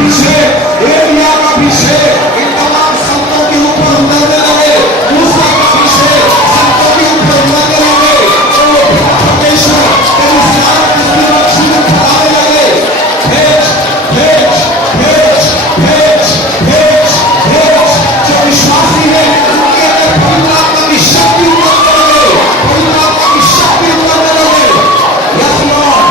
अभिषेक, एलिया का अभिषेक इन तमाम संतों के ऊपर उतरने लगे। मूसा का अभिषेक संतों के ऊपर उतरने लगे। परमेश्वर तेरी सेना की रक्षी में फैलाने लगे। भेज भेज भेज भेज भेज भेज जो विश्वासी है उनके अंदर पवित्र आत्मा की शक्ति उतरने लगे। पवित्र आत्मा की शक्ति उतरने लगे। यस लॉर्ड,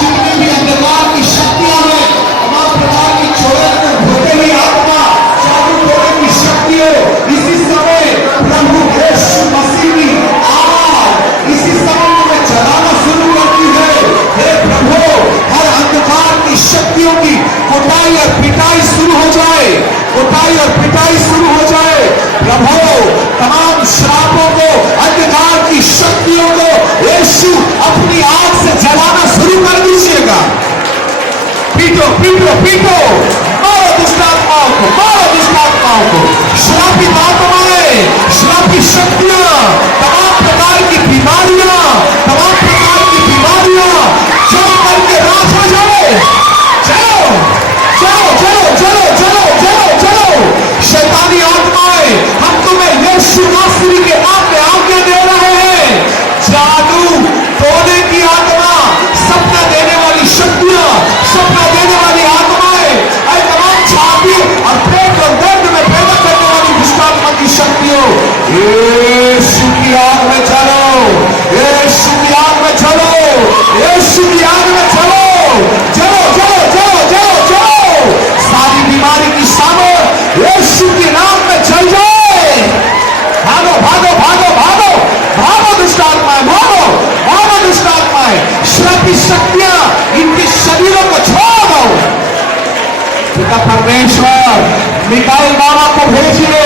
जितने भी अंधकार की शक्तियां हैं, तमाम प्रकार की चोरों को ढोते हुई आत्मा, जादू टोने की शक्तियों, इसी समय प्रभु यीशु मसीह की आग इसी समय में जलाना शुरू करती है। हे प्रभु, हर अंधकार की शक्तियों की कुटाई और पिटाई शुरू हो जाए, कुटाई और पिटाई शुरू हो जाए। प्रभु, तमाम श्रापों को, अंधकार की शक्तियों को यीशु अपनी आग से जलाना शुरू कर दीजिएगा। पीटो पीटो पीटो, मारो दुष्ट आत्माओं को, मारो दुष्ट आत्माओं को। श्रापित आत्माएं, श्रापित शक्तियां, तमाम प्रकार की बीमारियां, तमाम प्रकार की बीमारियां चल करके राख हो जाए। चलो चलो चलो चलो चलो चलो चलो। शैतानी आत्माएं, हम तुम्हें यीशु नासरी के नाम में आज्ञा दे रहे हैं। जादू टोने की आत्मा, सपना देने वाली शक्तियां, सपना देने वाली आत्माएं, तमाम छाती और पेट और दर्द में पैदा करने वाली दुष्ट आत्मा की शक्तियों, यीशु की आग में चलो, यीशु की आग में चलो, यीशु की आग में चलो। चलो चलो चलो चलो चलो। सारी बीमारी की सामर्थ यीशु के नाम में चल जाए। भागो भागो भागो भागो भागो दुष्ट आत्माएं, भागो भागो दुष्ट आत्माएं। श्रापित शक्तियां इनके शरीरों को छोड़ दो। पिता परमेश्वर, मिकाएल बाबा को भेजिए,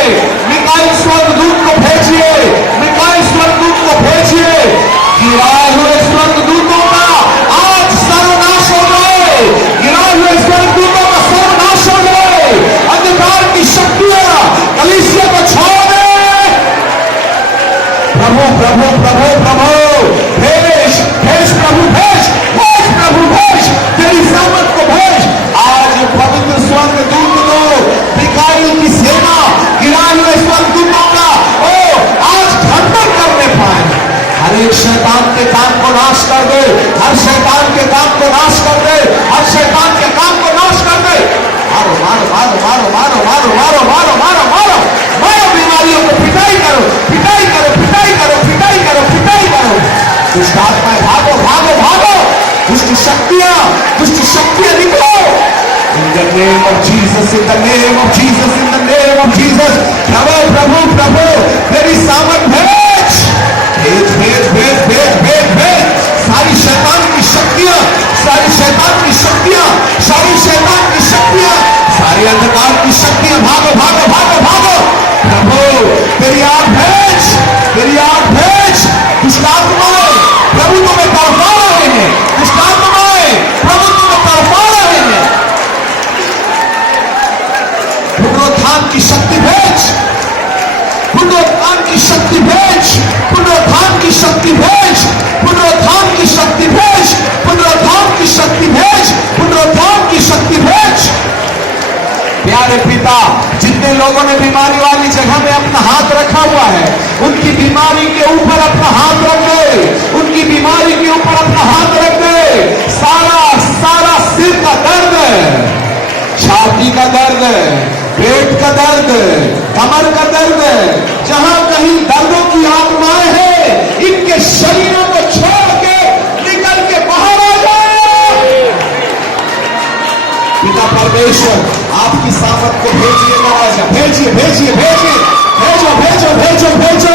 मिकाएल स्वर्गदूत को भेजिए, मिकाएल स्वर्गदूत को भेजिए। गिराए हुए स्वर्गदूतों का आज सर्वनाश हो जाए, गिराए हुए स्वर्गदूतों का सर्वनाश हो जाए। अंधकार की शक्तियां कलीसिया को छोड़ दे। प्रभु प्रभु प्रभु प्रभु, भेज भेज प्रभु, भेज भेज प्रभु, भेज तेरी सामर्थ को भेज। आज पवित्र स्वर्गदूत को, मिकाएल की सेना, गिराए हुए स्वर्गदूतों का आज खंडन करने पाए। हर एक शैतान के काम को नाश कर दे, हर शैतान के काम को नाश कर दे, हर शैतान के काम को नाश कर दे। मारो मारो मारो मारो मारो मारो मारो मारो मारो मारो मारो। बीमारियों को पिटाई करो, पिटाई करो, पिटाई करो, पिटाई करो, पिटाई करो। दुष्ट आत्माएं भागो भागो भागो। दुष्ट शक्तियां निकलो। In the name of Jesus, in the name of Jesus, in the name of Jesus. प्रभु प्रभु प्रभु, तेरी सामर्थ भेज, भेज भेज भेज भेज भेज भेज। सारी शैतान की शक्तियां, सारी शैतान की शक्तियां, सारी शैतान की शक्तियां, सारी अंधकार की शक्तियां, भागो भागो भागो भागो। प्रभु तेरी आग भेज, तेरी आग भेज। दुष्ट आत्माएं प्रभु तुम्हें तड़पा रहे हैं, दुष्ट आत्माएं प्रभु तुम्हें तड़पा रहे हैं। पुनरुत्थान की शक्ति भेज, पुनरुत्थान की शक्ति भेज, पुनरुत्थान की शक्ति भेज, पुनरुत्थान की शक्ति भेज, पुनरुत्थान की शक्ति भेज, पुनरुत्थान की शक्ति भेज। प्यारे पिता, जितने लोगों ने बीमारी वाली जगह में अपना हाथ रखा हुआ है, उनकी बीमारी के ऊपर अपना हाथ रख दे, उनकी बीमारी के ऊपर अपना हाथ रख दे। सारा सारा सिर का दर्द, छाती का दर्द, पेट का दर्द, कमर का दर्द, जहां कहीं दर्दों की आत्माएं हैं, इनके शरीरों को छोड़ के निकल के बाहर आ जाए। पिता परमेश्वर, आपकी सामर्थ को भेजिएगा, भेजिए भेजिए भेजिए, भेजो भेजो भेजो भेजो।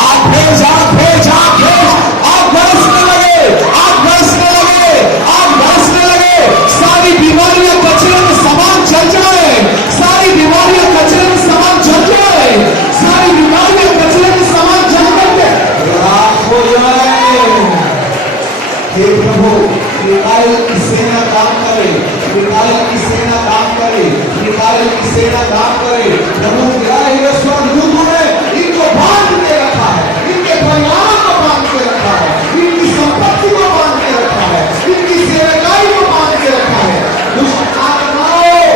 आप भेज, आप भेज, आप भेज। आप बरसने लगे, आप बरसने लगे, आप बरसने लगे। सारी बीमारियां कचरे में समान जल जाए, सारी बीमारियां कचरे में समान जल जाए, सारी बीमारियां कचरे में समान जल करके राख हो जाए। हे प्रभु, मिकाएल की सेना काम करे, मिकाएल की सेना काम करे, मिकाएल की सेना काम करे। प्रभु गिराए हुए स्वर्गदूतों ने इनको बांध के रखा है, इनके परिवार को बांध के रखा है, इनकी संपत्ति को बांध के रखा है, इनकी सेवकाई को बांध के रखा है। दुष्ट आत्माओं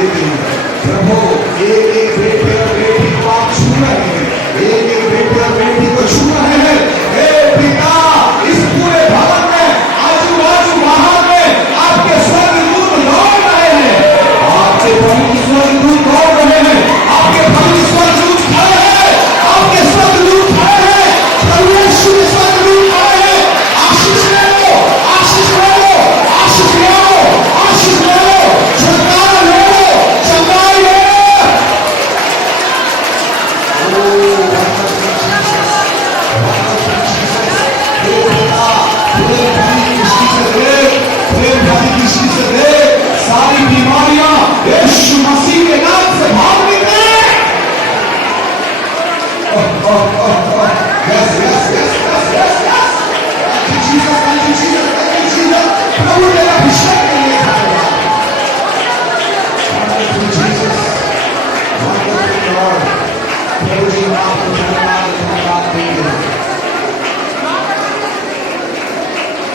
देते हैं। प्रभु एक एक बेटे और बेटी को आप छू रहे हैं, एक एक बेटे और बेटी को छू रहे हैं। हे पिता, इस पूरे भवन में आजू बाजू बाहर में आपके स्वर्गदूत दौड़ रहे हैं, आपके पवित्र स्वर्गदूत दौड़ रहे हैं, आपके पवित्र स्वर्गदूत खड़े हैं, आपके स्वर्गदूत खड़े हैं, प्रभु यीशु के स्वर्गदूत खड़े हैं। आशीष ले लो, आशीष ले लो, आशीष ले लो, आशीष ले लो, छुटकारा ले लो, चंगाई ले लो। सारी बीमारियां यीशु मसीह के नाम से भाग निकले।